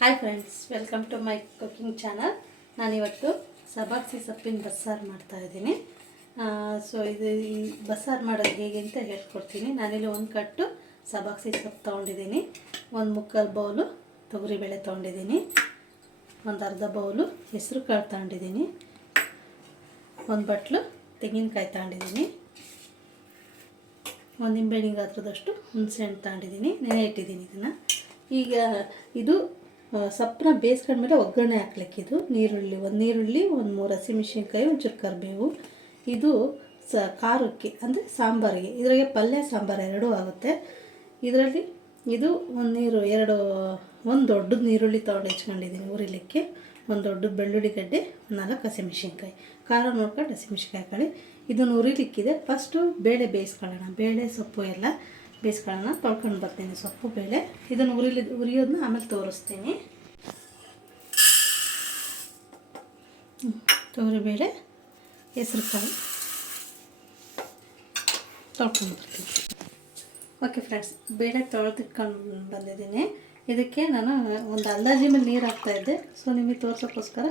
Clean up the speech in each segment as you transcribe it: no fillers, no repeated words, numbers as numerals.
Hi friends, welcome to my cooking channel. ನಾನಿವತ್ತು ಸಬ್ಬಾಕ್ಸಿ ಸೊಪ್ಪಿನ ಬಸ್ಸಾರು ಮಾಡ್ತಾಯಿದ್ದೀನಿ. ಇದು ಈ ಬಸ್ಸಾರು ಮಾಡೋದು ಹೇಗೆ ಅಂತ ಹೇಳ್ಕೊಡ್ತೀನಿ. ನಾನಿಲ್ಲಿ ಒಂದು ಕಟ್ಟು ಸಬ್ಬಾಕ್ಸಿ ಸೊಪ್ಪು ತೊಗೊಂಡಿದ್ದೀನಿ, ಒಂದು ಮುಕ್ಕಾಲು ಬೌಲು ತೊಗರಿಬೇಳೆ ತೊಗೊಂಡಿದ್ದೀನಿ, ಒಂದು ಅರ್ಧ ಬೌಲು ಹೆಸರು ಕಾಳು ತಗೊಂಡಿದ್ದೀನಿ, ಒಂದು ಬಟ್ಲು ತೆಂಗಿನಕಾಯಿ ತಗೊಂಡಿದ್ದೀನಿ, ಒಂದು ನಿಂಬೆಹಣ್ಣಿನ ಗಾತ್ರದಷ್ಟು ಹುಣಸೆಹಣ್ಣು ತಗೊಂಡಿದ್ದೀನಿ, ನೆನೆ ಇಟ್ಟಿದ್ದೀನಿ. ಈಗ ಇದು ಸೊಪ್ಪನ್ನ ಬೇಯಿಸ್ಕೊಂಡ್ಮೇಲೆ ಒಗ್ಗರಣೆ ಹಾಕ್ಲಿಕ್ಕಿದು ಒಂದು ನೀರುಳ್ಳಿ, ಒಂದು 3 ಹಸಿಮೆಣಸಿನ್ಕಾಯಿ, ಒಂಚೂರು ಕರಿಬೇವು. ಇದು ಖಾರಕ್ಕೆ ಅಂದರೆ ಸಾಂಬಾರಿಗೆ, ಇದರಾಗೆ ಪಲ್ಯ ಸಾಂಬಾರು ಎರಡೂ ಆಗುತ್ತೆ. ಇದರಲ್ಲಿ ಇದು ಒಂದು ದೊಡ್ಡದು ನೀರುಳ್ಳಿ ತೊಗೊಂಡು ಹೆಚ್ಕೊಂಡಿದ್ದೀನಿ ಹುರಿಲಿಕ್ಕೆ, ಒಂದು ದೊಡ್ಡ ಬೆಳ್ಳುಳ್ಳಿ ಗಡ್ಡೆ, 4 ಹಸಿಮೆಣಸಿನ್ಕಾಯಿ. ಖಾರ ನೋಡ್ಕೊಂಡು ಹಸಿಮೆಣಸಿನ್ಕಾಯಿ ಹಾಕೊಳ್ಳಿ. ಇದನ್ನು ಹುರಿಲಿಕ್ಕಿದೆ. ಫಸ್ಟು ಬೇಳೆ ಬೇಯಿಸ್ಕೊಳ್ಳೋಣ. ಬೇಳೆ ಸೊಪ್ಪು ಎಲ್ಲ ಬೇಯಿಸ್ಕೊಳ್ಳೋಣ. ತೊಳ್ಕೊಂಡು ಬರ್ತೀನಿ ಸೊಪ್ಪು ಬೇಳೆ. ಇದನ್ನು ಹುರಿಯೋದನ್ನ ಆಮೇಲೆ ತೋರಿಸ್ತೀನಿ. ತೊಗರಿಬೇಳೆ, ಹೆಸರು ಕಾಳು ತೊಳ್ಕೊಂಡು ಬರ್ತೀನಿ. ಓಕೆ ಫ್ರೆಂಡ್ಸ್, ಬೇಳೆ ತೊಳೆದಿಟ್ಕೊಂಡು ಬಂದಿದ್ದೀನಿ. ಇದಕ್ಕೆ ನಾನು ಒಂದು ಅಂದಾಜಿ ಮೇಲೆ ನೀರು ಹಾಕ್ತಾಯಿದ್ದೆ. ಸೊ ನಿಮಗೆ ತೋರ್ಸೋಕ್ಕೋಸ್ಕರ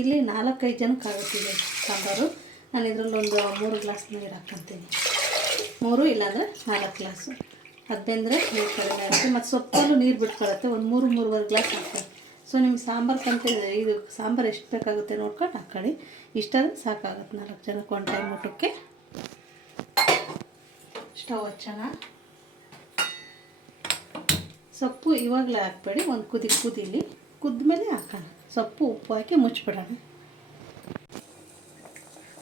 ಇಲ್ಲಿ 4-5 ಜನಕ್ಕೆ ಆಗುತ್ತಿದೆ ಸಾಂಬಾರು. ನಾನು ಇದರಲ್ಲಿ ಒಂದು 3 ಗ್ಲಾಸ್ ನೀರು ಹಾಕ್ಕೊತೀನಿ. 3 ಇಲ್ಲಾಂದರೆ 4 ಗ್ಲಾಸು. ಅದು ಬೆಂದರೆ ನೀರು ಕಡಿಮೆ ಆಗುತ್ತೆ. ಮತ್ತು ಸೊಪ್ಪಲ್ಲೂ ನೀರು ಬಿಟ್ಕೊಳುತ್ತೆ. ಒಂದು 3-3.5 ಗ್ಲಾಸ್ ಹಾಕ್ತೀನಿ. ಸೊ ನಿಮ್ಗೆ ಸಾಂಬಾರು ಕಂತಿದೆ, ಇದು ಸಾಂಬಾರು ಎಷ್ಟು ಬೇಕಾಗುತ್ತೆ ನೋಡ್ಕೊಂಡು ಹಾಕ್ಕೊಳ್ಳಿ. ಇಷ್ಟಾದರೆ ಸಾಕಾಗುತ್ತೆ 4 ಜನಕ್ಕೆ ಒಂದು ಟೈಮ್ ಊಟಕ್ಕೆ. ಸ್ಟವ್ ಹಚ್ಚೋಣ. ಸೊಪ್ಪು ಇವಾಗಲೇ ಹಾಕ್ಬೇಡಿ, ಒಂದು ಕುದೀಲಿ. ಕುದ್ಮೇಲೆ ಹಾಕೋಣ. ಸೊಪ್ಪು ಉಪ್ಪು ಹಾಕಿ ಮುಚ್ಚಿಬಿಡೋಣ.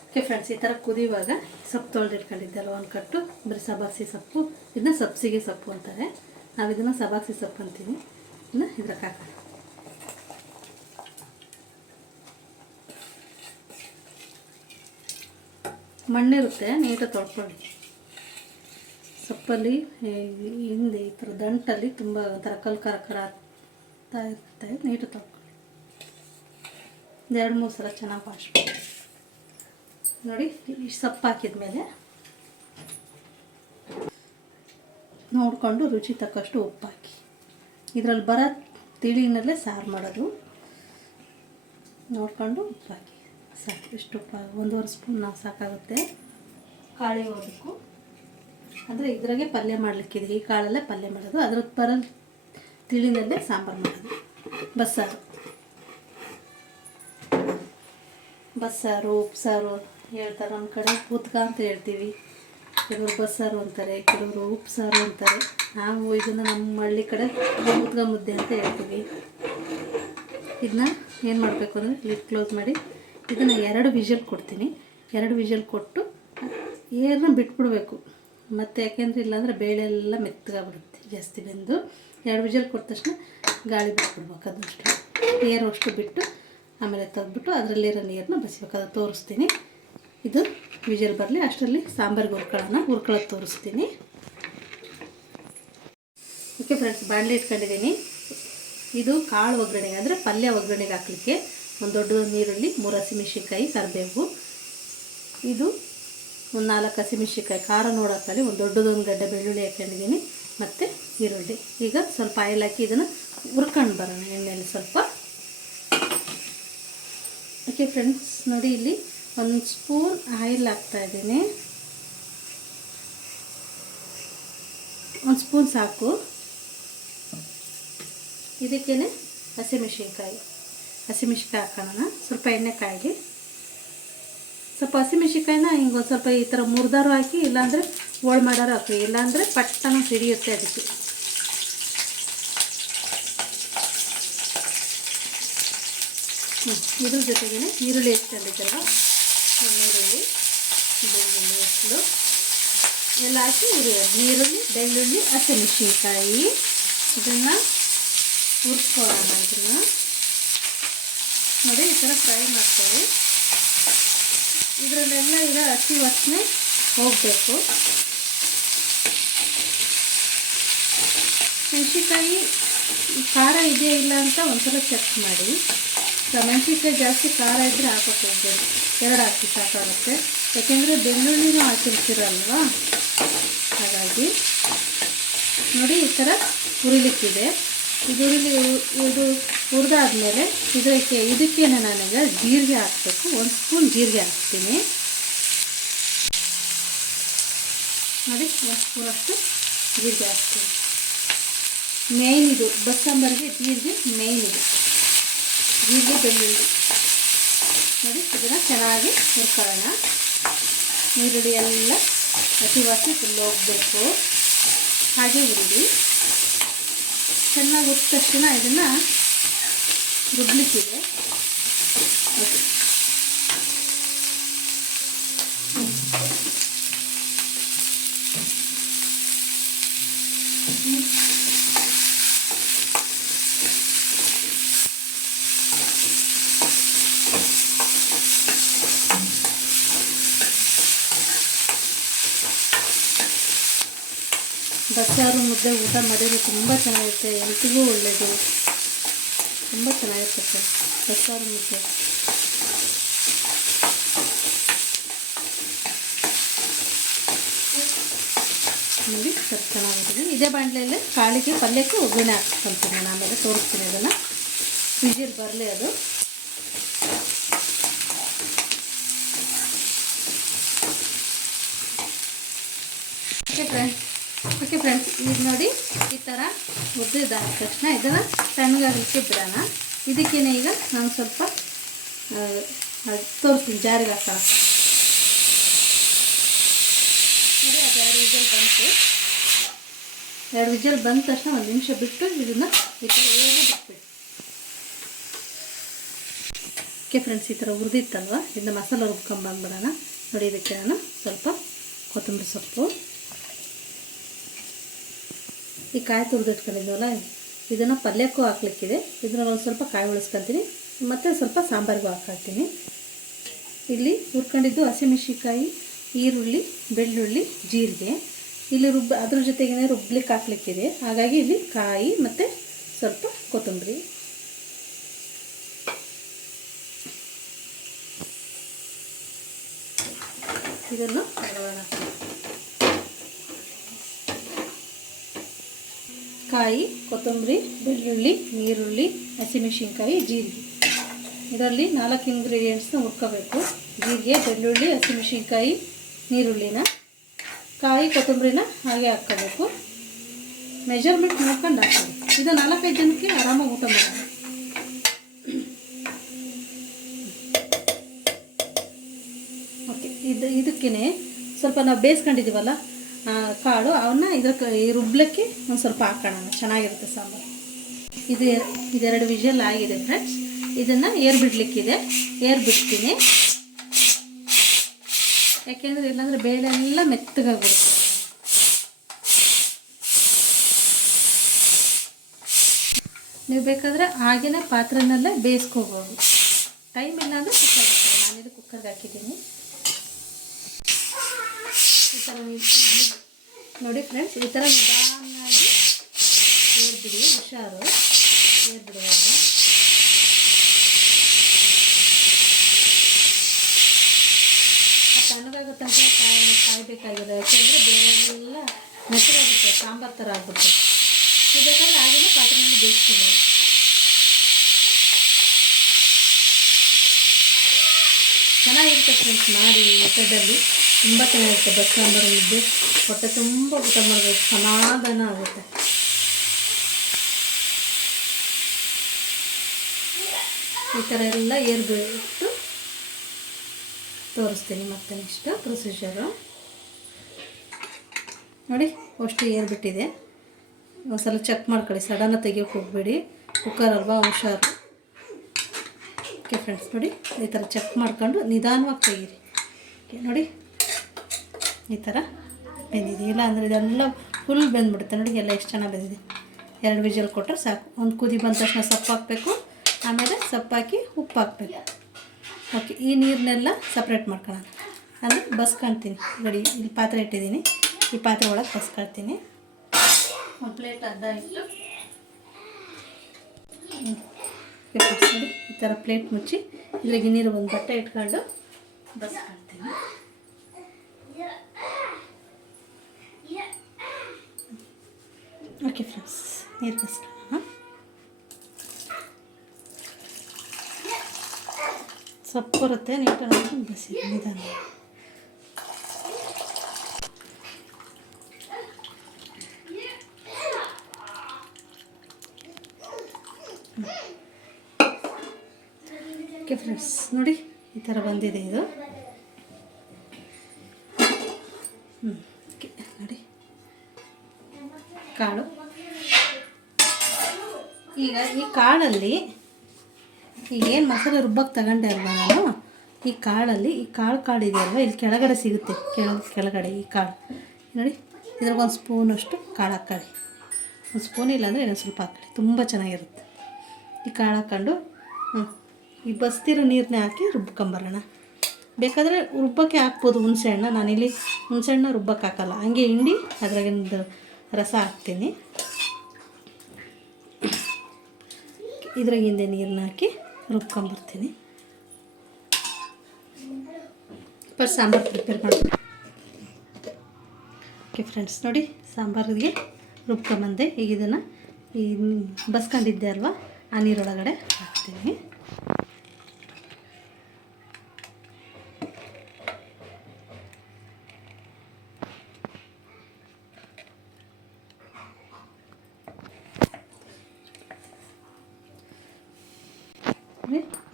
ಓಕೆ ಫ್ರೆಂಡ್ಸ್, ಈ ಥರ ಕುದಿಯುವಾಗ ಸೊಪ್ಪು ತೊಳೆದಿಟ್ಕೊಂಡಿದ್ದಲ್ಲ ಒಂದು ಕಟ್ಟು, ಬರೀ ಸಬ್ಬಾಕ್ಸಿ ಸೊಪ್ಪು. ಇದನ್ನ ಸಬ್ಸಿಗೆ ಸೊಪ್ಪು ಅಂತಾರೆ, ನಾವು ಇದನ್ನು ಸಬ್ಬಾಕ್ಸಿ ಸೊಪ್ಪು ಅಂತೀವಿ. ಇನ್ನು ಇದ್ರಾಗ ಹಾಕೋಣ. ಮಣ್ಣಿರುತ್ತೆ, ನೀಟಾಗಿ ತೊಳ್ಕೊಳ್ಳಿ. ಸೊಪ್ಪಲ್ಲಿ ಹಿಂದೆ ಈ ಥರ ದಂಟಲ್ಲಿ ತುಂಬ ಒಂಥರ ಕರ ಆಗ್ತಾ ಇರುತ್ತೆ. ನೀಟಾಗಿ ತೊಳ್ಕೊಳ್ಳಿ. 2-3 ಸಲ ಚೆನ್ನಾಗಿ ವಾಶ್ ಮಾಡಿ. ನೋಡಿ, ಇಷ್ಟು ಸೊಪ್ಪು ಹಾಕಿದ್ಮೇಲೆ ನೋಡಿಕೊಂಡು ರುಚಿ ತಕ್ಕಷ್ಟು ಉಪ್ಪು ಹಾಕಿ. ಇದರಲ್ಲಿ ಬರೋ ತಿಳಿನಲ್ಲೇ ಸಾರು ಮಾಡೋದು. ನೋಡಿಕೊಂಡು ಉಪ್ಪು ಹಾಕಿ ಸಾಕು. ಇಷ್ಟು ಉಪ್ಪು 1.5 ಸ್ಪೂನ್ ನಾವು ಸಾಕಾಗುತ್ತೆ. ಕಾಳಿ ಹೋಗಬೇಕು ಅಂದರೆ ಇದ್ರಾಗೆ ಪಲ್ಯ ಮಾಡಲಿಕ್ಕಿದೆ. ಈ ಕಾಳಲ್ಲೇ ಪಲ್ಯ ಮಾಡೋದು, ಅದ್ರದ್ದು ಬರೋ ತಿಳಿನಲ್ಲೇ ಸಾಂಬಾರು ಮಾಡೋದು. ಬಸ್ಸಾರು ಉಪ್ಸಾರು ಹೇಳ್ತಾರೆ. ನಮ್ಮ ಕಡೆ ಉತ್ಕ ಅಂತ ಹೇಳ್ತೀವಿ, ಕೆಲವರು ಬಸ್ಸಾರು ಅಂತಾರೆ, ಕೆಲವರು ಉಪ್ಸಾರು ಅಂತಾರೆ. ನಾವು ಇದನ್ನು ನಮ್ಮ ಹಳ್ಳಿ ಕಡೆ ಉತ್ಕ ಮುದ್ದೆ ಅಂತ ಹೇಳ್ತೀವಿ. ಇದನ್ನ ಏನು ಮಾಡಬೇಕು ಅಂದರೆ ಲಿಡ್ ಕ್ಲೋಸ್ ಮಾಡಿ ಇದನ್ನು 2 ವಿಷಲ್ ಕೊಡ್ತೀನಿ. 2 ವಿಷಲ್ ಕೊಟ್ಟು ಏರನ್ನ ಬಿಟ್ಬಿಡ್ಬೇಕು. ಮತ್ತು ಯಾಕೆಂದರೆ ಇಲ್ಲಾಂದರೆ ಬೇಳೆ ಎಲ್ಲ ಮೆತ್ತಗಾಗ್ಬಿಡುತ್ತೆ ಜಾಸ್ತಿ ಬೆಂದು. 2 ವಿಷಲ್ ಕೊಟ್ಟ ತಕ್ಷಣ ಗಾಳಿ ಬಿಟ್ಬಿಡ್ಬೇಕು. ಅದಷ್ಟು ಏರೋಷ್ಟು ಬಿಟ್ಟು ಆಮೇಲೆ ತೆಗೆದ್ಬಿಟ್ಟು ಅದರಲ್ಲಿರೋ ನೀರನ್ನ ಬಸಿಬೇಕು. ಅದು ತೋರಿಸ್ತೀನಿ. ಇದು ವಿಜಲ್ ಬರಲಿ ಅಷ್ಟರಲ್ಲಿ ಸಾಂಬಾರಿಗೆ ಹುರ್ಕೊಳ್ಳೋದು ತೋರಿಸ್ತೀನಿ. ಓಕೆ ಫ್ರೆಂಡ್ಸ್, ಬಾಣಲೆ ಇಟ್ಕೊಂಡಿದ್ದೀನಿ. ಇದು ಕಾಳು ಒಗ್ಗರಣೆಗೆ ಅಂದರೆ ಪಲ್ಯ ಒಗ್ಗರಣೆಗೆ ಹಾಕಲಿಕ್ಕೆ ಒಂದು ದೊಡ್ಡ ನೀರುಳ್ಳಿ, 3 ಹಸಿಮೆಣಸಿನ್ಕಾಯಿ, ಕರಿಬೇವು. ಇದು ಒಂದು 4 ಹಸಿಮೆಣಸಿನ್ಕಾಯಿ ಖಾರ ನೋಡೋಕ್ಕಲ್ಲಿ ಒಂದು ದೊಡ್ಡದೊಂದು ಗಡ್ಡೆ ಬೆಳ್ಳುಳ್ಳಿ ಹಾಕೊಂಡಿದ್ದೀನಿ, ಮತ್ತು ಈರುಳ್ಳಿ. ಈಗ ಸ್ವಲ್ಪ ಆಯಿಲ್ ಹಾಕಿ ಇದನ್ನು ಹುರ್ಕೊಂಡು ಬರೋಣ ಎಣ್ಣೆಯಲ್ಲಿ ಸ್ವಲ್ಪ. ಓಕೆ ಫ್ರೆಂಡ್ಸ್, ನೋಡಿ ಇಲ್ಲಿ 1 ಸ್ಪೂನ್ ಆಯಿಲ್ ಹಾಕ್ತಾಯಿದ್ದೀನಿ. 1 ಸ್ಪೂನ್ ಸಾಕು. ಇದಕ್ಕೇ ಹಸಿಮೆಣಸಿನ್ಕಾಯಿ ಹಾಕೋಣ. ಸ್ವಲ್ಪ ಎಣ್ಣೆ ಕಾಯಿಗೆ ಸ್ವಲ್ಪ ಹಸಿಮೆಣಸಿನ್ಕಾಯಿನ ಹಿಂಗೆ ಒಂದು ಸ್ವಲ್ಪ ಈ ಥರ ಮುರಿದಾರು ಹಾಕಿ, ಇಲ್ಲಾಂದರೆ ಹೋಳು ಮಾಡಾರು ಹಾಕಿ, ಇಲ್ಲಾಂದರೆ ಪಟ್ಟನ ಸಿಡಿಯುತ್ತೆ ಅದಕ್ಕೆ. ಇದ್ರ ಜೊತೆಗೇ ಈರುಳ್ಳಿ ಎಷ್ಟಿದ್ದಲ್ಲ, ನೀರುಳ್ಳಿ, ಬೆಳ್ಳುಳ್ಳಿ ಎಷ್ಟು ಎಲ್ಲ ಹಾಕಿ ನೀರುಳ್ಳಿ, ಬೆಳ್ಳುಳ್ಳಿ, ಹಸಿಮೆಣಸಿನ್ಕಾಯಿ ಇದನ್ನು ಹುರ್ಕೊಳ್ಳೋಣ. ಇದನ್ನು ನೋಡಿ ಈ ಥರ ಫ್ರೈ ಮಾಡ್ತೀವಿ. ಇದರಲ್ಲೆಲ್ಲ ಇರೋ ಹಸಿ ವಾಸನೆ ಹೋಗಬೇಕು. ಮೆಣಸಿನ್ಕಾಯಿ ಖಾರ ಇದೆಯಾ ಇಲ್ಲ ಅಂತ ಒಂದ್ಸಲ ಚೆಕ್ ಮಾಡಿ. ಮೆಣಸಿನ್ಕಾಯಿ ಜಾಸ್ತಿ ಖಾರ ಇದ್ದರೆ ಹಾಕೋಕ್ಕೆ ಹೋಗ್ಬೇಡಿ, 2 ಹಾಕಿ ಸಾಕಾಗುತ್ತೆ. ಯಾಕೆಂದರೆ ಬೆಳ್ಳುಳ್ಳಿನೂ ಹಾಕಿರ್ತೀರಲ್ವ, ಹಾಗಾಗಿ ನೋಡಿ ಈ ಥರ ಹುರಿಲಿಕ್ಕಿದೆ. ಇದು ಹುರಿದಾದ್ಮೇಲೆ ಇದಕ್ಕೇನೆ ನಾನೀಗ ಜೀರಿಗೆ ಹಾಕಬೇಕು. 1 ಸ್ಪೂನ್ ಜೀರಿಗೆ ಹಾಕ್ತೀನಿ ನೋಡಿ. 1 ಸ್ಪೂನಷ್ಟು ಜೀರಿಗೆ ಹಾಕ್ತೀನಿ. ಮೇಯ್ನ್ ಇದು ಬಸ್ಸಾಂಬಾರಿಗೆ ಜೀರಿಗೆ ಮೇಯ್ನ್ ಇದು. ಜೀರಿಗೆ ಬೆಳ್ಳುಳ್ಳಿ ನೋಡಿ, ಇದನ್ನು ಚೆನ್ನಾಗಿ ಹುರ್ಕೊಳ್ಳೋಣ. ಈರುಳ್ಳಿ ಎಲ್ಲ ಹಸಿ ಫುಲ್ ಹೋಗಬೇಕು. ಹಾಗೆ ಹುರಿದು ಚೆನ್ನಾಗಿ ಹುರಿದ ತಕ್ಷಣ ಇದನ್ನು ರುಬ್ಲಿಕ್ಕಿದೆ. ಬಸ್ಸಾರು ಮುದ್ದೆ ಊಟ ಮಾಡಿದರೆ ತುಂಬ ಚೆನ್ನಾಗಿರುತ್ತೆ. ಹೆಲ್ತಿಗೂ ಒಳ್ಳೆಯದು, ತುಂಬ ಚೆನ್ನಾಗಿರುತ್ತೆ ಬಸ್ಸಾರು ಮುದ್ದೆ. ನೋಡಿ ಸ್ವಲ್ಪ ಚೆನ್ನಾಗಿರುತ್ತೆ. ಇದೇ ಬಾಣಲೆಯಲ್ಲಿ ಕಾಳಿಗೆ ಪಲ್ಯಕ್ಕೆ ಒಗ್ಗರಣೆ ಹಾಕ್ಕೊಳ್ತೀನಿ ನಾನು. ಆಮೇಲೆ ತೋರಿಸ್ತೀನಿ ಅದನ್ನು. ವಿಜಿಲ್ ಬರಲಿ ಅದು. ಓಕೆ ಫ್ರೆಂಡ್ಸ್, ಈಗ ನೋಡಿ ಈ ಥರ ಹುರಿದಿದ್ದಾದ ತಕ್ಷಣ ಇದನ್ನು ತಣ್ಣಗಾಗಲಿಕ್ಕೆ ಬಿಡೋಣ. ಇದಕ್ಕೇನೆ ಈಗ ನಾನು ಸ್ವಲ್ಪ ತೋರಿಸ್ತೀನಿ ಜಾರಿಗೆ ಹಾಕೋಣ. ನೋಡಿ ಅದು 2 ವಿಜಲ್ ಬಂತು. 2 ವಿಜಲ್ ಬಂದ ತಕ್ಷಣ 1 ನಿಮಿಷ ಬಿಟ್ಟು ಇದನ್ನು ಈ ಥರ ಬಿಟ್ಬಿಡಿ. ಓಕೆ ಫ್ರೆಂಡ್ಸ್, ಈ ಥರ ಹುರಿದಿತ್ತಲ್ವ, ಇದನ್ನ ಮಸಾಲೆ ರುಬ್ಕೊಂಬಂದ್ಬಿಡೋಣ. ನೋಡಿ, ಇದಕ್ಕೆ ನಾನು ಸ್ವಲ್ಪ ಕೊತ್ತಂಬರಿ ಸೊಪ್ಪು, ಈ ಕಾಯಿ ತುರಿದಿಟ್ಕೊಂಡಿದ್ವಲ್ಲ ಇದನ್ನು ಪಲ್ಯಕ್ಕೂ ಹಾಕ್ಲಿಕ್ಕಿದೆ. ಇದನ್ನು ಒಂದು ಸ್ವಲ್ಪ ಕಾಯಿ ಉಳಿಸ್ಕೊತೀನಿ, ಮತ್ತು ಸ್ವಲ್ಪ ಸಾಂಬಾರಿಗೂ ಹಾಕ್ತೀನಿ. ಇಲ್ಲಿ ಹುರ್ಕೊಂಡಿದ್ದು ಹಸಿಮೆಣಸಿನ್ಕಾಯಿ, ಈರುಳ್ಳಿ, ಬೆಳ್ಳುಳ್ಳಿ, ಜೀರಿಗೆ ಇಲ್ಲಿ ಅದ್ರ ಜೊತೆಗೇ ರುಬ್ಲಿಕ್ಕೆ ಹಾಕ್ಲಿಕ್ಕಿದೆ. ಹಾಗಾಗಿ ಇಲ್ಲಿ ಕಾಯಿ ಮತ್ತು ಸ್ವಲ್ಪ ಕೊತ್ತಂಬರಿ. ಇದನ್ನು ಮಾಡೋಣ. ಕಾಯಿ, ಕೊತ್ತಂಬರಿ, ಬೆಳ್ಳುಳ್ಳಿ, ಈರುಳ್ಳಿ, ಹಸಿಮೆಣಸಿನ್ಕಾಯಿ, ಜೀರಿಗೆ, ಇದರಲ್ಲಿ 4 ಇಂಗ್ರೀಡಿಯೆಂಟ್ಸ್ನ ಹುರ್ಕೋಬೇಕು. ಜೀರಿಗೆ, ಬೆಳ್ಳುಳ್ಳಿ, ಹಸಿಮೆಣಸಿನ್ಕಾಯಿ, ಈರುಳ್ಳಿನ, ಕಾಯಿ, ಕೊತ್ತಂಬರಿನ ಹಾಗೆ ಹಾಕ್ಕೋಬೇಕು. ಮೆಜರ್ಮೆಂಟ್ ನೋಡ್ಕೊಂಡು ಹಾಕ್ಕೊಳ್ಳಿ. ಇದು 4-5 ಜನಕ್ಕೆ ಆರಾಮಾಗಿ ಊಟ ಮಾಡೋದು. ಓಕೆ, ಇದಕ್ಕೇ ಸ್ವಲ್ಪ ನಾವು ಬೇಯಿಸ್ಕೊಂಡಿದ್ದೀವಲ್ಲ ಕಾಳು, ಅವನ್ನ ಇದಕ್ಕೆ ರುಬ್ಲಕ್ಕೆ ಒಂದು ಸ್ವಲ್ಪ ಹಾಕೋಣ, ಚೆನ್ನಾಗಿರುತ್ತೆ ಸಾಂಬಾರು. ಇದು 2 ವಿಜಲ್ ಆಗಿದೆ ಫ್ರೆಂಡ್ಸ್. ಇದನ್ನು ಬಿಡಲಿಕ್ಕಿದೆ, ಬಿಡ್ತೀನಿ. ಯಾಕೆಂದರೆ ಇಲ್ಲಾಂದರೆ ಬೇಳೆ ಎಲ್ಲ ಮೆತ್ತಗಾಗ್ಬಿಡುತ್ತೆ. ನೀವು ಬೇಕಾದರೆ ಹಾಗೆಯೇ ಪಾತ್ರೆನಲ್ಲೇ ಬೇಯಿಸ್ಕೋಬೋದು. ಟೈಮ್ ಇಲ್ಲ ಅಂದರೆ ಕುಕ್ಕರ್, ನಾನಿದು ಕುಕ್ಕರ್ಗೆ ಹಾಕಿದ್ದೀನಿ. ಈ ಥರ ನೋಡಿ ಫ್ರೆಂಡ್ಸ್, ಈ ಥರ ನಿಧಾನವಾಗಿ ಏರ್ಬಿಡಿ, ಹುಷಾರು ಏರ್ಬಿಡುವಾಗ. ತಣ್ಣಗಾಗೋ ತನಕ ಕಾಯಬೇಕಾಗಿದೆ. ಯಾಕೆಂದರೆ ಬೇಳೆಲ್ಲ ಮೆತ್ತಗಾಗುತ್ತೆ, ಸಾಂಬಾರು ಥರ ಆಗ್ಬಿಡುತ್ತೆ. ಇದು ಬೇಕಾದ್ರೆ ಹಾಗೆಯೇ ಪಾತ್ರೆಯಲ್ಲಿ ಬೇಯಿಸ್ತೀನಿ. ಚೆನ್ನಾಗಿರುತ್ತೆ ಫ್ರೆಂಡ್ಸ್, ಮಾಡಿ ಮೆಥಡಲ್ಲಿ ತುಂಬ ಚೆನ್ನಾಗಿರುತ್ತೆ. ಬಸ್ಸಾಂಬಾರು ಮುದ್ದೆ ಹೊಟ್ಟೆ ತುಂಬ ಊಟ ಮಾಡಬೇಕು, ಸಮಾಧಾನ ಆಗುತ್ತೆ. ಈ ಥರ ಎಲ್ಲ ಏರ್ಬಿಟ್ಟು ತೋರಿಸ್ತೀನಿ ಮತ್ತೆ ನೆಕ್ಸ್ಟ್ ಪ್ರೊಸೀಜರು. ನೋಡಿ, ಅಷ್ಟು ಏರ್ಬಿಟ್ಟಿದೆ. ಒಂದ್ಸಲ ಚೆಕ್ ಮಾಡ್ಕೊಳ್ಳಿ, ಸಡನ್ನಾಗಿ ತೆಗಿಯೋಕೆ ಹೋಗಬೇಡಿ, ಕುಕ್ಕರ್ ಅಲ್ವಾ, ಹುಷಾರು. ಓಕೆ ಫ್ರೆಂಡ್ಸ್, ನೋಡಿ ಈ ಥರ ಚೆಕ್ ಮಾಡ್ಕೊಂಡು ನಿಧಾನವಾಗಿ ತೆಗೀರಿ. ಓಕೆ ನೋಡಿ, ಈ ಥರ ಬೆಂದಿದೆ. ಇಲ್ಲ ಅಂದರೆ ಇದೆಲ್ಲ ಫುಲ್ ಬೆಂದ್ಬಿಡುತ್ತೆ. ನೋಡಿ ಎಲ್ಲ ಎಷ್ಟು ಚೆನ್ನಾಗಿ ಬೆಂದಿದೆ. 2 ವಿಜಲ್ ಕೊಟ್ಟರೆ ಸಾಕು. ಒಂದು ಕುದಿ ಬಂದ ತಕ್ಷಣ ಸೊಪ್ಪು ಹಾಕಬೇಕು, ಆಮೇಲೆ ಸೊಪ್ಪು ಹಾಕಿ ಉಪ್ಪು ಹಾಕಬೇಕು. ಓಕೆ, ಈ ನೀರನ್ನೆಲ್ಲ ಸಪ್ರೇಟ್ ಮಾಡ್ಕೊಳ್ಳೋಣ. ಅಂದರೆ ಬಸ್ಕೊಳ್ತೀನಿ. ಗಡಿ ಇಲ್ಲಿ ಪಾತ್ರೆ ಇಟ್ಟಿದ್ದೀನಿ, ಈ ಪಾತ್ರೆ ಒಳಗೆ ಬಸ್ಕೊಳ್ತೀನಿ. ಒಂದು ಪ್ಲೇಟ್ ಅರ್ಧ ಇಟ್ಟು ನೋಡಿ ಈ ಥರ ಪ್ಲೇಟ್ ಮುಚ್ಚಿ ಇದ್ರಾಗೆ ನೀರು ಒಂದು ಬಟ್ಟೆ ಇಟ್ಕೊಂಡು ಬಸ್ಕೊಳ್ತೀನಿ. ಓಕೆ ಫ್ರೆಂಡ್ಸ್, ನೀರು ಬಸ್ಕೊಳ್ಳೋಣ. ಸೊಪ್ಪು ಬರುತ್ತೆ, ನೀಟಾಗಿ ನೋಡ್ಕೊಂಡು ಬಸಿ ನಿಧಾನ. ಓಕೆ ಫ್ರೆಂಡ್ಸ್, ನೋಡಿ ಈ ಥರ ಬಂದಿದೆ ಇದು. ಓಕೆ ನೋಡಿ ಕಾಳು. ಈಗ ಈ ಕಾಳಲ್ಲಿ ಈಗೇನು ಮಸಾಲೆ ರುಬ್ಬಕ್ಕೆ ತಗೊಂಡೆ ಅಲ್ವ ನಾನು, ಈ ಕಾಳಲ್ಲಿ ಈ ಕಾಳು ಇದೆಯಲ್ವ, ಇಲ್ಲಿ ಕೆಳಗಡೆ ಸಿಗುತ್ತೆ, ಕೆಳಗಡೆ ಈ ಕಾಳು ನೋಡಿ. ಇದ್ರಾಗ ಒಂದು ಸ್ಪೂನಷ್ಟು ಕಾಳು ಹಾಕ್ಕೊಳ್ಳಿ, ಒಂದು ಸ್ಪೂನ್ ಇಲ್ಲಾಂದರೆ ಇನ್ನೊಂದು ಸ್ವಲ್ಪ ಹಾಕ್ಕೊಳ್ಳಿ, ತುಂಬ ಚೆನ್ನಾಗಿರುತ್ತೆ. ಈ ಕಾಳು ಹಾಕ್ಕೊಂಡು ಈ ಬಸ್ತಿರೋ ನೀರನ್ನೇ ಹಾಕಿ ರುಬ್ಕೊಂಬರೋಣ. ಬೇಕಾದರೆ ರುಬ್ಬಕ್ಕೆ ಹಾಕ್ಬೋದು ಹುಣಸೆಹಣ್ಣು, ನಾನಿಲ್ಲಿ ಹುಣಸೆಹಣ್ಣು ರುಬ್ಬಕ್ಕೆ ಹಾಕಲ್ಲ, ಹಂಗೆ ಹಿಂಡಿ ಅದ್ರಾಗಿಂದು ರಸ ಹಾಕ್ತೀನಿ. ಇದ್ರಾಗಿಂದೆ ನೀರನ್ನ ಹಾಕಿ ರುಬ್ಕೊಂಬರ್ತೀನಿ. ಫಸ್ಟ್ ಸಾಂಬಾರು ಪ್ರಿಪೇರ್ ಮಾಡ್ತೀನಿ. ಓಕೆ ಫ್ರೆಂಡ್ಸ್, ನೋಡಿ ಸಾಂಬಾರಿಗೆ ರುಬ್ಕೊಂಬಂದೆ. ಈಗ ಇದನ್ನು ಈ ಬಸ್ಕೊಂಡಿದ್ದೆ ಅಲ್ವಾ, ಆ ನೀರೊಳಗಡೆ ಹಾಕ್ತೀನಿ.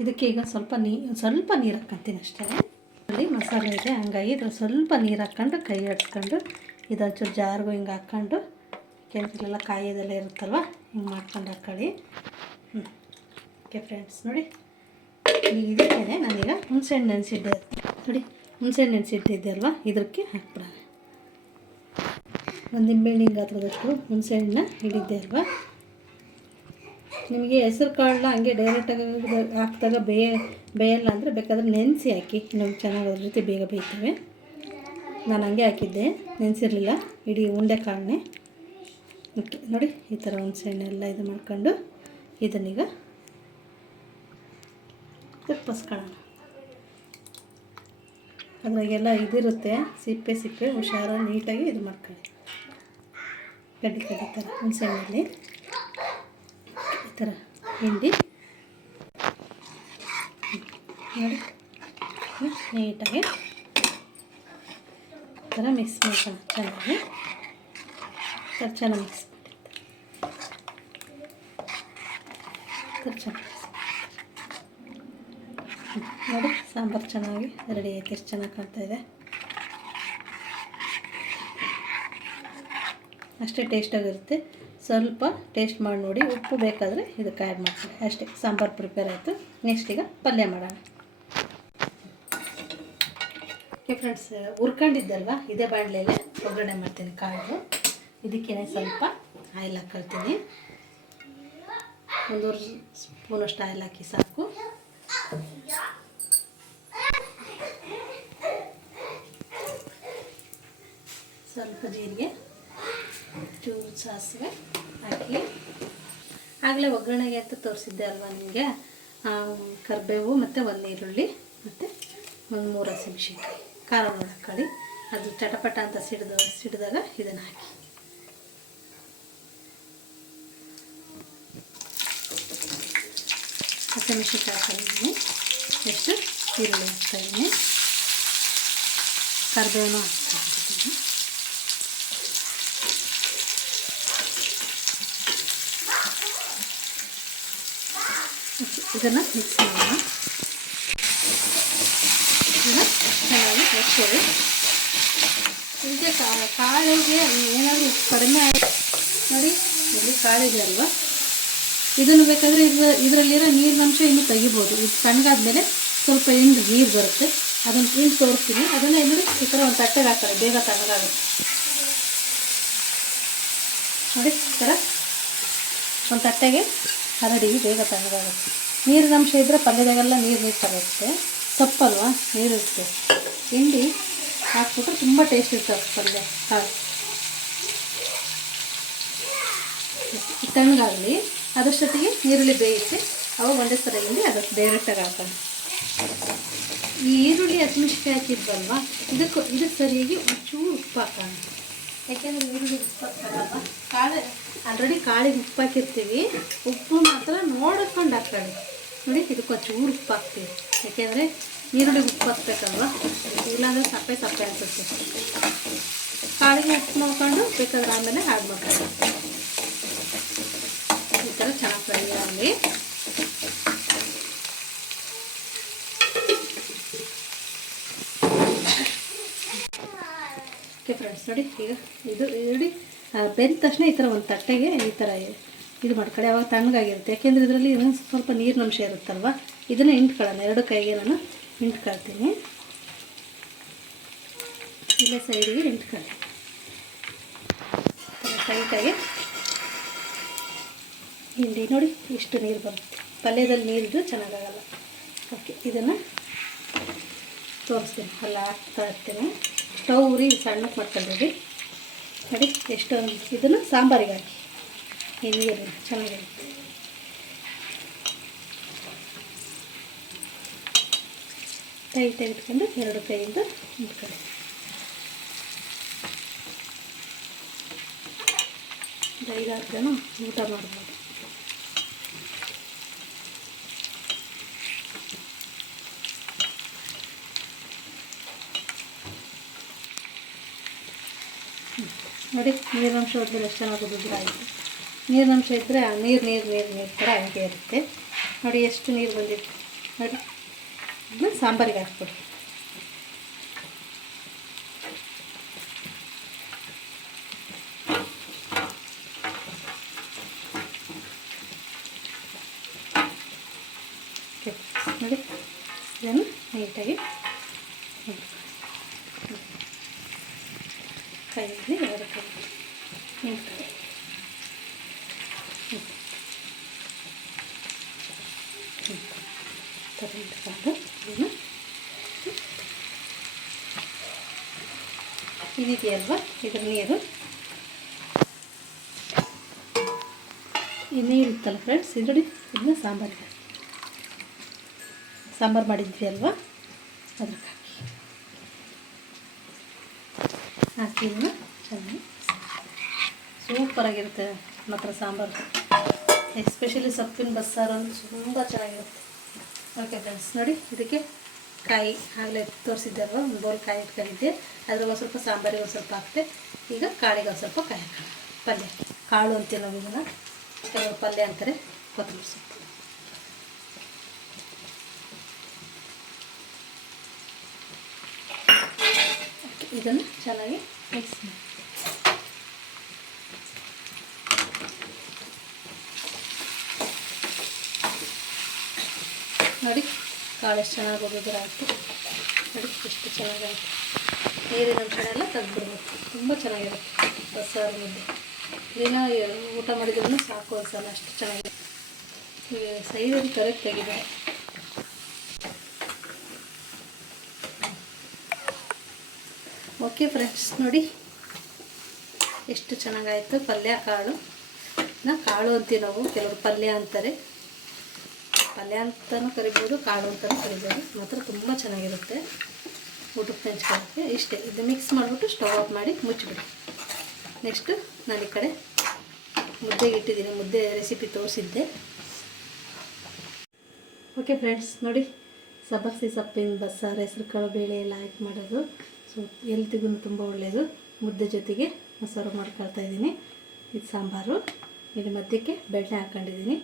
ಇದಕ್ಕೆ ಈಗ ಸ್ವಲ್ಪ ನೀರು ಹಾಕ್ಕೊಂತೀನಿ ಅಷ್ಟೇ. ಅಲ್ಲಿ ಮಸಾಲೆ ಇದೆ, ಹಂಗಾಗಿ ಇದ್ರ ಸ್ವಲ್ಪ ನೀರು ಹಾಕ್ಕೊಂಡು ಕೈ ಆಡಿಸ್ಕೊಂಡು ಇದೊಂಚೂರು ಜಾರ್ಗೂ ಹಿಂಗೆ ಹಾಕ್ಕೊಂಡು, ಕೆಲಸಲೆಲ್ಲ ಕಾಯೋದೆಲ್ಲ ಇರುತ್ತಲ್ವ, ಹಿಂಗೆ ಮಾಡ್ಕೊಂಡು ಹಾಕ್ಕೊಳ್ಳಿ. ಓಕೆ ಫ್ರೆಂಡ್ಸ್, ನೋಡಿ ಇದಕ್ಕೇ ನಾನೀಗ ಹುಣಸೆಹಣ್ಣು ನೆನೆಸಿದ್ದೆ ನೋಡಿ, ಹುಣಸೆಹಣ್ಣು ನೆನೆಸಿಟ್ಟಿದ್ದೆ ಅಲ್ವಾ, ಇದಕ್ಕೆ ಹಾಕ್ಬಿಡೋಣ. ಒಂದು ನಿಂಬೆಹಣ್ಣು ಗಾತ್ರದಷ್ಟು ಹುಣಸೆಹಣ್ಣನ್ನ ಹಿಡಿದ್ದೆ ಅಲ್ವಾ. ನಿಮಗೆ ಹೆಸರು ಕಾಳನ್ನ ಹಂಗೆ ಡೈರೆಕ್ಟಾಗಿ ಹಾಕಿದಾಗ ಬೇಯಲ್ಲ ಅಂದರೆ ಬೇಕಾದರೆ ನೆನೆಸಿ ಹಾಕಿ, ನಮ್ಗೆ ಚೆನ್ನಾಗಿ ಅದ್ರ ಜೊತೆ ಬೇಗ ಬೇಯ್ತವೆ. ನಾನು ಹಂಗೆ ಹಾಕಿದ್ದೆ, ನೆನೆಸಿರಲಿಲ್ಲ, ಇಡೀ ಉಂಡೆ ಕಾಳನ್ನೇ. ಓಕೆ ನೋಡಿ, ಈ ಥರ ಹುಣಸೆಹಣ್ಣೆಲ್ಲ ಇದು ಮಾಡ್ಕೊಂಡು ಇದನ್ನೀಗ ಉಪ್ಪಸ್ಕೊಳ್ಳೋಣ. ಅದ್ರಾಗೆಲ್ಲ ಇದಿರುತ್ತೆ, ಸಿಪ್ಪೆ ಹುಷಾರಾಗಿ ನೀಟಾಗಿ ಇದು ಮಾಡ್ಕೊಳ್ಳಿ. ಕಡ್ಡಿ ಥರ ಹುಣಸೆಹಣ್ಣಲ್ಲಿ ಈ ಥರ ಹಿಂಡಿ ನೋಡಿ, ನೀಟಾಗಿ ಈ ಥರ ಮಿಕ್ಸ್ ಮಾಡ್ಕೊಳ್ಳೋಣ. ಚೆನ್ನಾಗಿ ಮಿಕ್ಸ್ ಮಾಡಿ ನೋಡಿ, ಸಾಂಬಾರು ಚೆನ್ನಾಗಿ ರೆಡಿ ಆಯ್ತು. ಎಷ್ಟು ಚೆನ್ನಾಗಿ ಕಾಣ್ತಾಯಿದೆ, ಅಷ್ಟೇ ಟೇಸ್ಟಾಗಿರುತ್ತೆ. ಸ್ವಲ್ಪ ಟೇಸ್ಟ್ ಮಾಡಿ ನೋಡಿ, ಉಪ್ಪು ಬೇಕಾದರೆ ಇದಕ್ಕೆ ಆ್ಯಡ್ ಮಾಡ್ತೀನಿ ಅಷ್ಟೇ. ಸಾಂಬಾರು ಪ್ರಿಪೇರ್ ಆಯಿತು. ನೆಕ್ಸ್ಟ್ ಈಗ ಪಲ್ಯ ಮಾಡೋಣ. ಓಕೆ ಫ್ರೆಂಡ್ಸ್, ಹುರ್ಕೊಂಡಿದ್ದಲ್ವ, ಇದೇ ಬಾಣಲೆಯಲ್ಲೇ ಒಗ್ಗರಣೆ ಮಾಡ್ತೀನಿ ಕಾಳು. ಇದಕ್ಕೇನೆ ಸ್ವಲ್ಪ ಆಯಿಲ್ ಹಾಕ್ಕೊಳ್ತೀನಿ, 1 ಸ್ಪೂನಷ್ಟು ಆಯಿಲ್ ಹಾಕಿ ಸಾಕು. ಸ್ವಲ್ಪ ಜೀರಿಗೆ, ಚೂರು ಸಾಸಿವೆ ಹಾಕಿ, ಆಗಲೇ ಒಗ್ಗರಣೆಗೆ ಅಂತ ತೋರಿಸಿದ್ದೆ ಅಲ್ವಾ ನಿಮಗೆ, ಕರಿಬೇವು ಮತ್ತು 1 ಈರುಳ್ಳಿ ಮತ್ತು 3 ಹಸಿಮೆಣಸಿನ್ಕಾಯಿ, ಖಾರ ನೋಡಿ ಹಾಕ್ಕೊಳ್ಳಿ. ಅದು ಚಟಪಟ ಅಂತ ಸಿಡಿದಾಗ ಇದನ್ನು ಹಾಕಿ. ಹಸಿಮೆಣಸಿನ್ಕಾಯಿ ಹಾಕಿದ್ದೀನಿ, ಎಷ್ಟು ಈರುಳ್ಳಿ ಹಾಕ್ತಾಯಿದ್ದೀನಿ, ಕರಿಬೇವು ಹಾಕ್ತಾಯಿದ್ದೀನಿ. ಇದನ್ನು ಮಿಕ್ಸ್ ಮಾಡೋಣ. ಇದನ್ನು ಚೆನ್ನಾಗಿ ಹಾಕ್ಕೊಳ್ಳಿ. ಹೀಗೆ ಕಾಳಿಗೆ ಏನಾದರೂ ಕಡಿಮೆ ಆಯಿತು ನೋಡಿ, ಇಲ್ಲಿ ಕಾಳಿದೆ ಅಲ್ವಾ, ಇದನ್ನು ಬೇಕಾದರೆ ಇದರಲ್ಲಿರೋ ನೀರಿನಂಶ ಇನ್ನೂ ತೆಗಿಬೋದು. ಇದು ತಣ್ಣಗಾದ್ಮೇಲೆ ಸ್ವಲ್ಪ ನೀರು ಬರುತ್ತೆ, ಅದನ್ನು ಹಿಂಡಿ ತೋರಿಸ್ತೀನಿ. ಅದನ್ನು ನೋಡಿ ಈ ಥರ ಒಂದು ತಟ್ಟೆಗೆ ಹಾಕ್ಕೊಳ್ಳಿ, ಬೇಗ ತಣ್ಣಗಾಗುತ್ತೆ ನೋಡಿ. ಈ ಥರ ಒಂದು ತಟ್ಟೆಗೆ ಹರಡಿ, ಬೇಗ ತಣ್ಣಗಾಗುತ್ತೆ. ನೀರಿನ ಅಂಶ ಇದ್ದರೆ ಪಲ್ಯದಾಗೆಲ್ಲ ನೀರು ಬರುತ್ತೆ, ಸೊಪ್ಪಲ್ವಾ ನೀರಿರುತ್ತೆ. ಹಿಂಡಿ ಹಾಕ್ಬಿಟ್ರೆ ತುಂಬ ಟೇಸ್ಟ್ ಇರ್ತದೆ ಪಲ್ಯ ಕಾಳು. ತಣ್ಣಗಾಗಲಿ, ಅದಷ್ಟೊತ್ತಿಗೆ ಈರುಳ್ಳಿ ಬೇಯುತ್ತೆ, ಅವಾಗ ಒಂದೇ ಥರ ಹಿಂಡಿ ಅದಕ್ಕೆ ಡೈರೆಕ್ಟಾಗಿ ಹಾಕೋಣ. ಈ ಈರುಳ್ಳಿ ಹಸಿಮೆಣಸಿನ್ಕಾಯಿ ಹಾಕಿದ್ವಲ್ವ, ಇದಕ್ಕೆ ಸರಿಯಾಗಿ ಒಂಚೂರು ಉಪ್ಪು ಹಾಕೋಣ. ಯಾಕೆಂದರೆ ಈರುಳ್ಳಿ ಉಪ್ಪು ಹಾಕ್ತಾರಲ್ವ, ಕಾಳು ಆಲ್ರೆಡಿ ಕಾಳಿಗೆ ಉಪ್ಪು ಹಾಕಿರ್ತೀವಿ, ಉಪ್ಪು ಮಾತ್ರ ನೋಡ್ಕೊಂಡು ಹಾಕ್ಕೊಳ್ಳಿ. ನೋಡಿ ಇದಕ್ಕೆ ಚೂರು ಉಪ್ಪು ಹಾಕ್ತೀವಿ, ಯಾಕೆಂದರೆ ಈರುಳ್ಳಿ ಉಪ್ಪು ಹಾಕ್ಬೇಕಲ್ವ, ಇಲ್ಲಾಂದರೆ ಸಪ್ಪೆ ಸಪ್ಪೆ ಅನಿಸುತ್ತೆ. ಕಾಳಿಗೆ ಉಪ್ಪು ನೋಡ್ಕೊಂಡು ಬೇಕಾದ್ರೆ ಆಮೇಲೆ ಆ್ಯಡ್ ಮಾಡ್ತೀವಿ. ಈ ಥರ ಚೆನ್ನಾಗಿ ಫ್ರೈ ಆಗಲಿ. ಓಕೆ ಫ್ರೆಂಡ್ಸ್, ನೋಡಿ ಈಗ ಇದು ನೋಡಿ ಬೆಂದ ತಕ್ಷಣ ಈ ಥರ ಒಂದು ತಟ್ಟೆಗೆ ಈ ಥರ ಇದು ಮಾಡ್ಕೊಳ್ಳಿ. ಅವಾಗ ತಣ್ಣಗಾಗಿರುತ್ತೆ, ಯಾಕೆಂದರೆ ಇದರಲ್ಲಿ ಇನ್ನೊಂದು ಸ್ವಲ್ಪ ನೀರಿನ ಅಂಶ ಇರುತ್ತಲ್ವ. ಇದನ್ನು ಹಿಂಡ್ಕೊಳ್ಳೋಣ, ಎರಡು ಕೈಗೆ ನಾನು ಹಿಂಡ್ಕೊಳ್ತೀನಿ. ಇಲ್ಲೇ ಸೈಡಿಗೆ ಹಿಂಡ್ಕೊಳ್ಳಿ ಟೈಟಾಗಿ ಹಿಂಡಿ. ನೋಡಿ ಇಷ್ಟು ನೀರು ಬರುತ್ತೆ, ಪಲ್ಯದಲ್ಲಿ ನೀರಿದ್ದು ಚೆನ್ನಾಗಾಗಲ್ಲ. ಓಕೆ, ಇದನ್ನು ತೋರಿಸ್ತೀನಿ, ಅಲ್ಲ ಹಾಕ್ತಾ ಇರ್ತೀನಿ. ಸ್ಟವ್ ಉರಿ ಸಣ್ಣಕ್ಕೆ ಮಾಡ್ಕೊಂಡಿರಿ. ನೋಡಿ ಎಷ್ಟೊಂದು ಇದನ್ನು ಸಾಂಬಾರಿಗೆ ಹಾಕಿ ಈ ನೀರು ಚೆನ್ನಾಗಿರುತ್ತೆ. ಟೈಟಾಗಿ ಇಟ್ಕೊಂಡು ಎರಡು ಕೈಯಿಂದ ಇಟ್ಕೊಳ್ಳಿ. ಐದಾರು ಜನ ಊಟ ಮಾಡ್ಬೋದು. ನೋಡಿ ನೀರಿನಂಶ ಹೋದ್ಮೇಲೆ ಎಷ್ಟು ಚೆನ್ನಾಗಿ ಉದುದ್ರೆ ಆಯಿತು. ನೀರಿನಂಶ ಇದ್ದರೆ ನೀರು ನೀರು ನೀರು ನೀರು ಥರ ಹಂಗೆ ಇರುತ್ತೆ. ನೋಡಿ ಎಷ್ಟು ನೀರು ಬಂದಿತ್ತು. ನೋಡಿ ಇದನ್ನ ಸಾಂಬಾರಿಗೆ ಹಾಕ್ಬಿಡಿ. ನೋಡಿ ಇದನ್ನು ನೀಟಾಗಿ ಕೈಯಲ್ಲಿ ಎರಡು ಕೈ ನಿಂತ್ಕೊಳ್ಳಿ. ನಿಂತ್ಕೊಂಡು ಇದನ್ನು ಇದೆಯಲ್ವ ಇದ್ರ ನೀರು, ಈ ನೀರು ಇತ್ತಲ್ಲ ಫ್ರೆಂಡ್ಸ್, ಇದರಲ್ಲಿ ಇದನ್ನ ಸಾಂಬಾರಿಗೆ ಸಾಂಬಾರು ಮಾಡಿದ್ವಿ ಅಲ್ವಾ, ಅದಕ್ಕೆ ಹಾಕಿ ಇದನ್ನು ಚೆನ್ನಾಗಿ ಸೂಪರಾಗಿರುತ್ತೆ. ಮಾತ್ರ ಸಾಂಬಾರು ಎಸ್ಪೆಷಲಿ ಸೊಪ್ಪಿನ ಬಸ್ಸಾರು ಅಂದರೆ ತುಂಬ ಚೆನ್ನಾಗಿರುತ್ತೆ. ಓಕೆ ಫ್ರೆಂಡ್ಸ್, ನೋಡಿ ಇದಕ್ಕೆ ಕಾಯಿ ಆಗಲೇ ತೋರಿಸಿದ್ದೆ ಅಲ್ವಾ, ಒಂದು ಬೌಲ್ ಕಾಯಿ ಇಟ್ಕೊಂಡಿದ್ದೆ, ಅದ್ರಾಗ ಒಂದು ಸ್ವಲ್ಪ ಸಾಂಬಾರಿಗೆ ಒಂದು ಸ್ವಲ್ಪ ಹಾಕ್ತೆ. ಈಗ ಕಾಳಿಗೆ ಒಂದು ಸ್ವಲ್ಪ ಕಾಯಿ ಹಾಕೋಣ. ಪಲ್ಯ ಕಾಳು ಅಂತೀವಿ ನಾವು ಇದನ್ನು, ಕೆಲವರು ಪಲ್ಯ ಅಂತಾರೆ. ಕೊತ್ತಂಬರಿ ಸೊಪ್ಪು ಇದನ್ನು ಚೆನ್ನಾಗಿ ಮಿಕ್ಸ್ ಮಾಡಿ. ನೋಡಿ ಕಾಳು ಎಷ್ಟು ಚೆನ್ನಾಗಿ ಆಯಿತು. ನೋಡಿ ಎಷ್ಟು ಚೆನ್ನಾಗಾಯಿತು. ನೀರಿನ ಅಂಶನೆಲ್ಲ ತೆಗೆದ್ಬಿಡ್ಬೇಕು. ತುಂಬ ಚೆನ್ನಾಗಿರುತ್ತೆ ಬಸ್ಸಾರು ಮುದ್ದೆ. ದಿನ ಊಟ ಮಾಡಿದ್ರೂ ಸಾಕು ಅನ್ಸಲ್ಲ, ಅಷ್ಟು ಚೆನ್ನಾಗಿದೆ. ಸೈಡಲ್ಲಿ ಕರೆಕ್ಟ್ ತೆಗಿದೆ. ಓಕೆ ಫ್ರೆಂಡ್ಸ್, ನೋಡಿ ಎಷ್ಟು ಚೆನ್ನಾಗಾಯಿತು. ಪಲ್ಯ ಕಾಳು ಕಾಳು ಅಂತೀವಿ ನಾವು, ಕೆಲವರು ಪಲ್ಯ ಅಂತಾರೆ. ಪಲ್ಯ ಅಂತಲೂ ಕರಿಬೋದು, ಕಾಳು ಅಂತಲೂ ಕರಿಬೋದು. ಮಾತ್ರ ತುಂಬ ಚೆನ್ನಾಗಿರುತ್ತೆ ಊಟಕ್ಕೆ ನೆಂಚ್ಕೊಳ್ಳೋಕ್ಕೆ. ಇಷ್ಟೇ, ಇದು ಮಿಕ್ಸ್ ಮಾಡಿಬಿಟ್ಟು ಸ್ಟವ್ ಆಫ್ ಮಾಡಿ ಮುಚ್ಚಿಬಿಡಿ. ನೆಕ್ಸ್ಟು ನಾನು ಈ ಕಡೆ ಮುದ್ದೆಗೆ ಇಟ್ಟಿದ್ದೀನಿ, ಮುದ್ದೆ ರೆಸಿಪಿ ತೋರಿಸಿದ್ದೆ. ಓಕೆ ಫ್ರೆಂಡ್ಸ್, ನೋಡಿ ಸಬ್ಬಸಿಗೆ ಸೊಪ್ಪಿನ ಬಸ್ಸಾರು, ಹೆಸರು ಕಾಳು ಬೇಳೆ ಎಲ್ಲ ಹಾಕಿ ಮಾಡೋದು. ಸೊ ಹೆಲ್ತಿಗೂ ತುಂಬ ಒಳ್ಳೆಯದು. ಮುದ್ದೆ ಜೊತೆಗೆ ಮೊಸರು ಮಾಡ್ಕೊಳ್ತಾಯಿದ್ದೀನಿ. ಇದು ಸಾಂಬಾರು, ಇದು ಮಧ್ಯಕ್ಕೆ ಬೆಣ್ಣೆ ಹಾಕ್ಕೊಂಡಿದ್ದೀನಿ.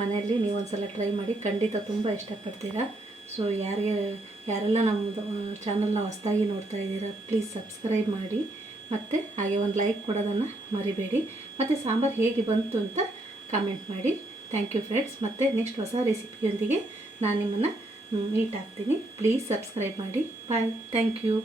ಮನೆಯಲ್ಲಿ ನೀವು ಒಂದು ಸಲ ಟ್ರೈ ಮಾಡಿ, ಖಂಡಿತ ತುಂಬ ಇಷ್ಟಪಡ್ತೀರಾ. ಸೊ ಯಾರೆಲ್ಲ ನಮ್ಮದು ಚಾನಲ್ನ ಹೊಸದಾಗಿ ನೋಡ್ತಾ ಇದ್ದೀರಾ, ಪ್ಲೀಸ್ ಸಬ್ಸ್ಕ್ರೈಬ್ ಮಾಡಿ, ಮತ್ತು ಹಾಗೆ ಒಂದು ಲೈಕ್ ಕೊಡೋದನ್ನು ಮರಿಬೇಡಿ. ಮತ್ತು ಸಾಂಬಾರು ಹೇಗೆ ಬಂತು ಅಂತ ಕಾಮೆಂಟ್ ಮಾಡಿ. Thank you friends. ಮತ್ತು ನೆಕ್ಸ್ಟ್ ಹೊಸ ರೆಸಿಪಿಯೊಂದಿಗೆ ನಾನು ನಿಮ್ಮನ್ನು ಮೀಟ್ ಆಗ್ತೀನಿ. ಪ್ಲೀಸ್ ಸಬ್ಸ್ಕ್ರೈಬ್ ಮಾಡಿ. Bye, thank you.